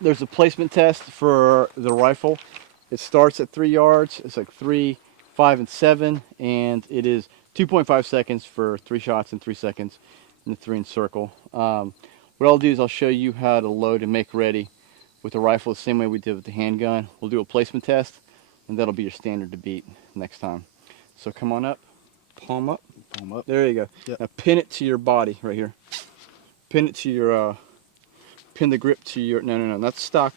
there's a placement test for the rifle. It starts at 3 yards. It's like 3, 5, and 7, and it is 2.5 seconds for 3 shots and 3 seconds in the 3 in circle. What I'll do is I'll show you how to load and make ready with the rifle the same way we did with the handgun. We'll do a placement test, and that'll be your standard to beat next time. So come on up, palm up. Palm up. There you go. Yep. Now pin it to your body right here. Pin it to your, pin the grip to your, no, not the stock.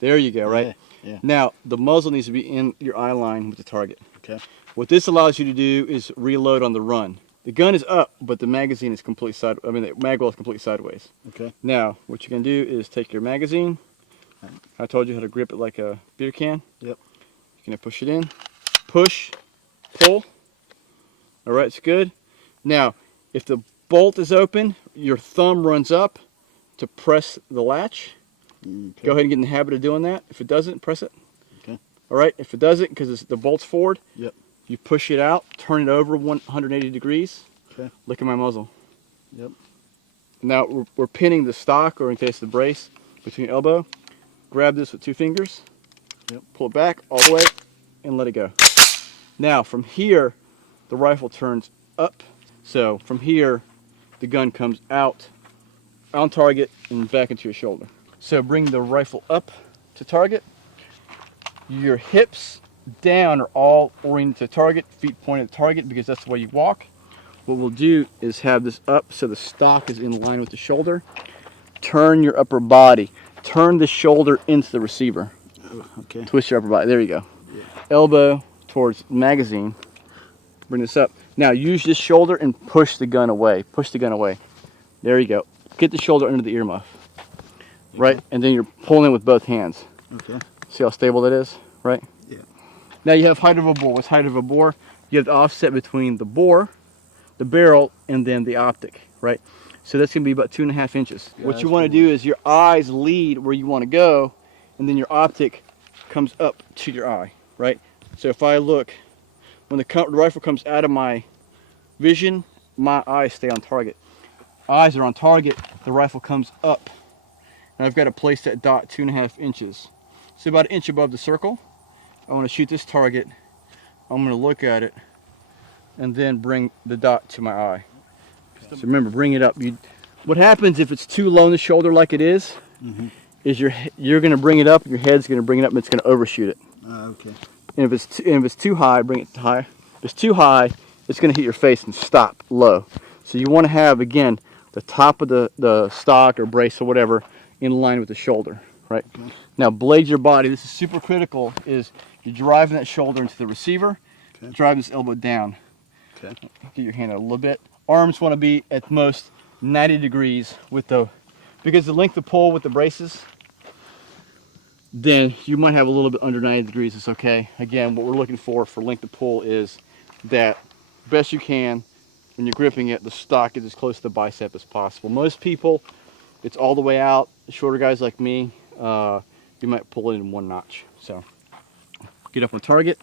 There you go, right? Yeah. Now, the muzzle needs to be in your eye line with the target. Okay. What this allows you to do is reload on the run. The gun is up, but the magazine is completely the mag well is completely sideways. Okay. Now, what you can do is take your magazine. I told you how to grip it like a beer can. Yep. You're gonna push it in, push, pull. All right, it's good. Now, if the bolt is open, your thumb runs up to press the latch. Okay. Go ahead and get in the habit of doing that. If it doesn't, press it. Okay. All right, if it doesn't, because the bolt's forward, Yep. you push it out, turn it over 180 degrees. Okay. Look at my muzzle. Yep. Now we're pinning the stock, or in case the brace, between your elbow. Grab this with 2 fingers. Yep. Pull it back all the way and let it go. Now from here, the rifle turns up. So from here, the gun comes out on target and back into your shoulder. So bring the rifle up to target. Your hips down are all oriented to target, feet pointed at target, because that's the way you walk. What we'll do is have this up so the stock is in line with the shoulder. Turn your upper body. Turn the shoulder into the receiver. Okay. Twist your upper body. There you go. Yeah. Elbow towards magazine. Bring this up. Now use this shoulder and push the gun away. Push the gun away. There you go. Get the shoulder under the earmuff. Right? And then you're pulling it with both hands. Okay. See how stable that is? Right? Yeah. Now you have height of a bore. What's height of a bore? You have the offset between the bore, the barrel, and then the optic. Right? So that's going to be about 2.5 inches. Yeah, what you want to do is your eyes lead where you want to go, and then your optic comes up to your eye. Right? So if I look, when the rifle comes out of my vision, my eyes stay on target. Eyes are on target, the rifle comes up. And I've got to place that dot 2.5 inches. So about 1 inch above the circle. I want to shoot this target. I'm going to look at it and then bring the dot to my eye. So remember, bring it up. What happens if it's too low in the shoulder like it is, is you're going to bring it up, your head's going to bring it up, and it's going to overshoot it. Okay. And if it's too high, bring it high. If it's too high, it's going to hit your face and stop low. So you want to have, again, the top of the stock or brace or whatever in line with the shoulder, right? Okay. Now blade your body. This is super critical. Is you're driving that shoulder into the receiver, driving this elbow down. Okay. Get your hand out a little bit. Arms want to be at most 90 degrees with because the length of pull with the braces, then you might have a little bit under 90 degrees. It's okay. Again, what we're looking for length of pull is that best you can, when you're gripping it, the stock is as close to the bicep as possible. Most people, it's all the way out. Shorter guys like me, you might pull it in 1 notch. So get up on target.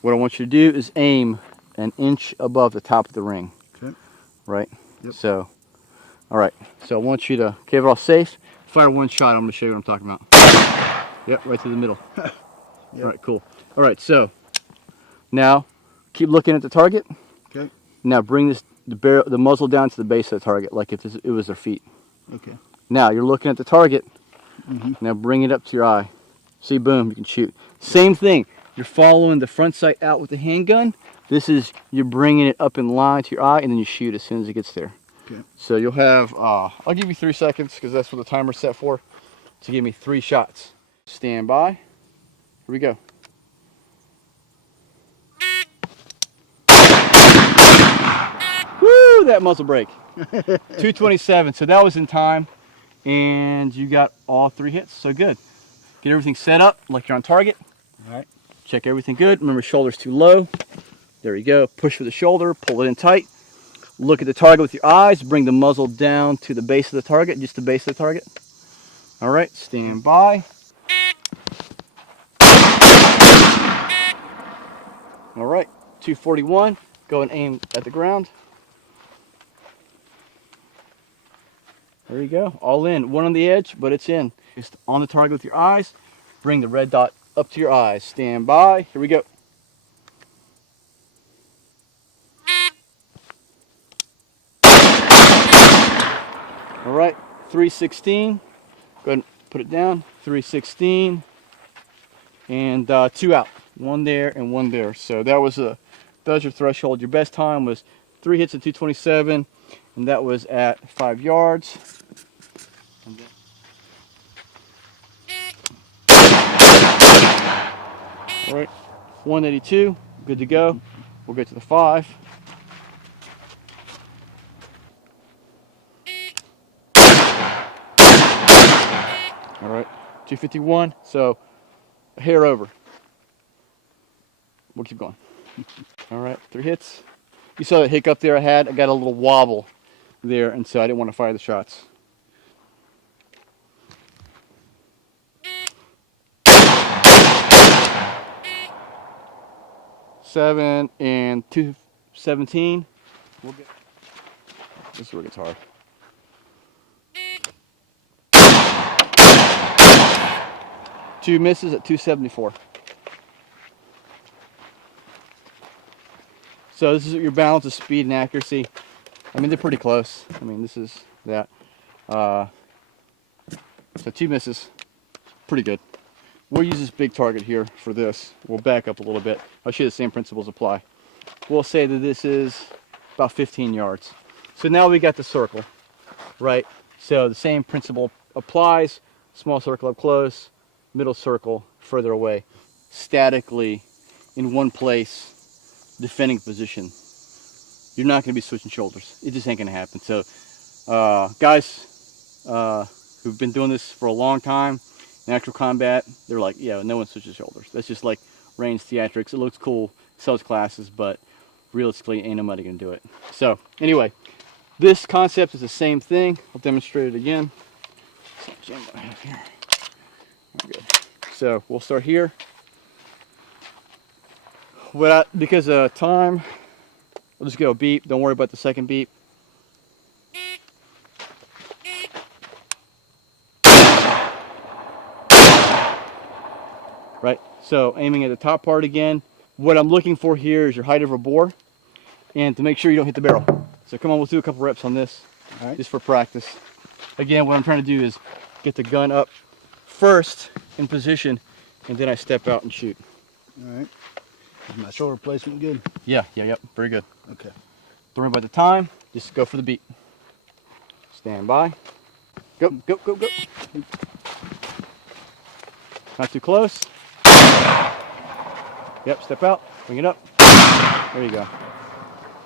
What I want you to do is aim 1 inch above the top of the ring. Okay. Right? Yep. So, all right. So I want you to keep it all safe. Fire 1 shot. I'm going to show you what I'm talking about. Yep, right through the middle. Yep. All right, cool. All right, so now keep looking at the target. Okay. Now bring the muzzle down to the base of the target, like if it was their feet. Okay. Now you're looking at the target. Now bring it up to your eye. See, boom, you can shoot. Same thing. You're following the front sight out with the handgun. This is, you're bringing it up in line to your eye, and then you shoot as soon as it gets there. Okay. So you'll have, I'll give you 3 seconds, because that's what the timer's set for, to give me 3 shots. Stand by. Here we go. Woo, that muzzle brake. 227, so that was in time, and you got all 3 hits, so good. Get everything set up like you're on target. All right. Check everything good. Remember, shoulder's too low. There you go. Push for the shoulder, pull it in tight. Look at the target with your eyes. Bring the muzzle down to the base of the target, just the base of the target. All right, stand by. All right, 241. Go and aim at the ground. There you go. All in. One on the edge, but it's in. Just on the target with your eyes. Bring the red dot up to your eyes. Stand by. Here we go. All right. 316. Go ahead and put it down. 316. And 2 out. 1 there and 1 there. So that was your threshold. Your best time was 3 hits at 227, and that was at 5 yards. And then all right, 182, good to go. We'll get to the 5. All right, 251, so a hair over. We'll keep going. All right, 3 hits. You saw that hiccup there I had. I got a little wobble there, and so I didn't want to fire the shots. 7 and 217. We'll get. This is where it gets hard. Two misses at 274. So this is your balance of speed and accuracy. I mean, they're pretty close. I mean, this is that. So 2 misses, pretty good. We'll use this big target here for this. We'll back up a little bit. I'll show you the same principles apply. We'll say that this is about 15 yards. So now we got the circle, right? So the same principle applies. Small circle up close, middle circle further away. Statically in one place, defending position. You're not going to be switching shoulders. It just ain't going to happen. So guys who've been doing this for a long time, in actual combat, they're like, yeah, no one switches shoulders. That's just like range theatrics. It looks cool, sells classes, but realistically, ain't nobody going to do it. So anyway, this concept is the same thing. I'll demonstrate it again. Jam what I have here. Good. So we'll start here. Because of time, I'll just go beep. Don't worry about the second beep. Right, so aiming at the top part again. What I'm looking for here is your height of a bore, and to make sure you don't hit the barrel. So come on, we'll do a couple reps on this, all right, just for practice. Again, what I'm trying to do is get the gun up first in position, and then I step out and shoot. All right. Is my shoulder placement good? Yeah, yep, very good. Okay. Don't worry about the time, just go for the beat. Stand by. Go, go, go, go. Not too close. Yep, step out, bring it up. There you go.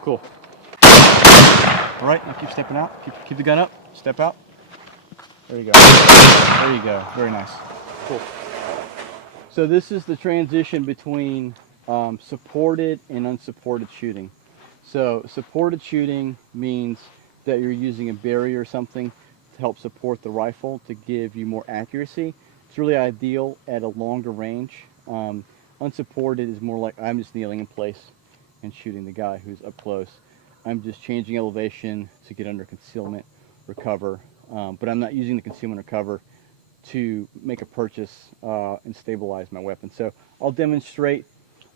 Cool. All right, now keep stepping out. Keep the gun up, step out. There you go. There you go, very nice. Cool. So this is the transition between supported and unsupported shooting. So supported shooting means that you're using a barrier or something to help support the rifle to give you more accuracy. It's really ideal at a longer range. Unsupported is more like I'm just kneeling in place and shooting the guy who's up close. I'm just changing elevation to get under concealment, recover, but I'm not using the concealment or cover to make a purchase and stabilize my weapon. So I'll demonstrate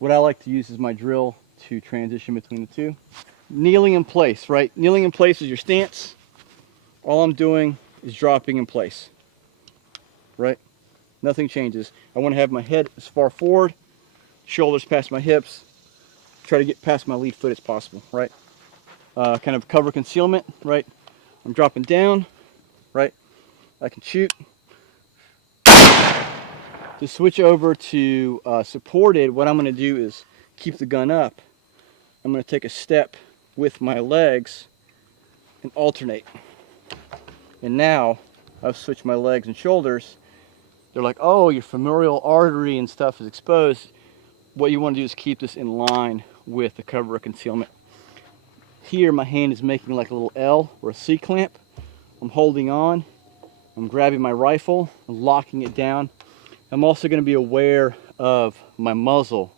what I like to use as my drill to transition between the two. Kneeling in place, right? Kneeling in place is your stance. All I'm doing is dropping in place, right? Nothing changes. I want to have my head as far forward, shoulders past my hips, try to get past my lead foot as possible, right? Kind of cover concealment, right? I'm dropping down, right? I can shoot. To switch over to supported, what I'm going to do is keep the gun up. I'm going to take a step with my legs and alternate. And now I've switched my legs and shoulders. They're like, oh, your femoral artery and stuff is exposed. What you want to do is keep this in line with the cover of concealment. Here my hand is making like a little L or a C clamp. I'm holding on. I'm grabbing my rifle, I'm locking it down. I'm also going to be aware of my muzzle.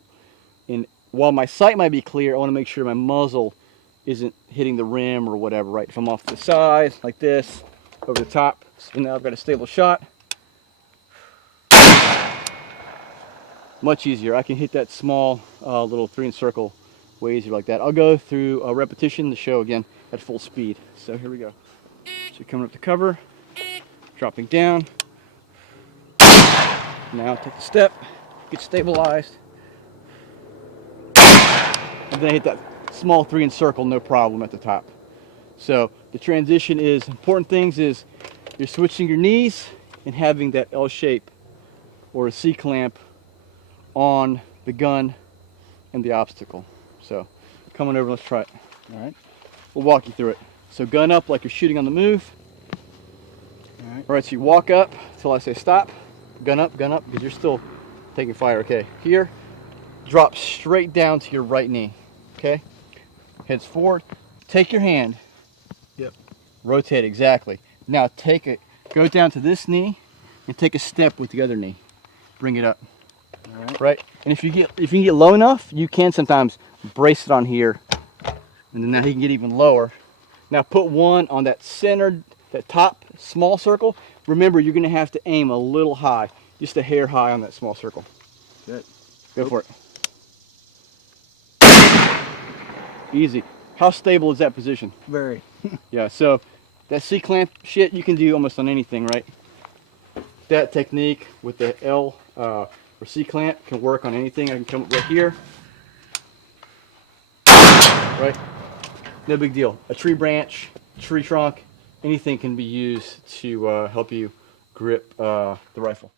And while my sight might be clear, I want to make sure my muzzle isn't hitting the rim or whatever, right? If I'm off to the side like this, over the top. So now I've got a stable shot. Much easier. I can hit that small little 3-inch circle way easier like that. I'll go through a repetition to show again at full speed. So here we go. So you're coming up to cover, dropping down. Now take a step, get stabilized. And then I hit that small 3-inch circle, no problem at the top. So the transition is, important things is you're switching your knees and having that L shape or a C clamp on the gun and the obstacle. So coming over, let's try it. All right. We'll walk you through it. So gun up like you're shooting on the move. All right. All right, so you walk up until I say stop. Gun up, because you're still taking fire. Okay, here, drop straight down to your right knee. Okay, heads forward. Take your hand. Yep. Rotate, exactly. Now take it, go down to this knee and take a step with the other knee. Bring it up. All right. Right? And if you can get low enough, you can sometimes brace it on here. And then now he can get even lower. Now put one on that center, that top small circle. Remember, you're gonna have to aim a little high, just a hair high on that small circle. Good. Go for it. Easy. How stable is that position? Very. Yeah, so that C-clamp shit you can do almost on anything, right? That technique with the L or C-clamp can work on anything. I can come up right here. Right? No big deal. A tree branch, tree trunk, anything can be used to help you grip the rifle.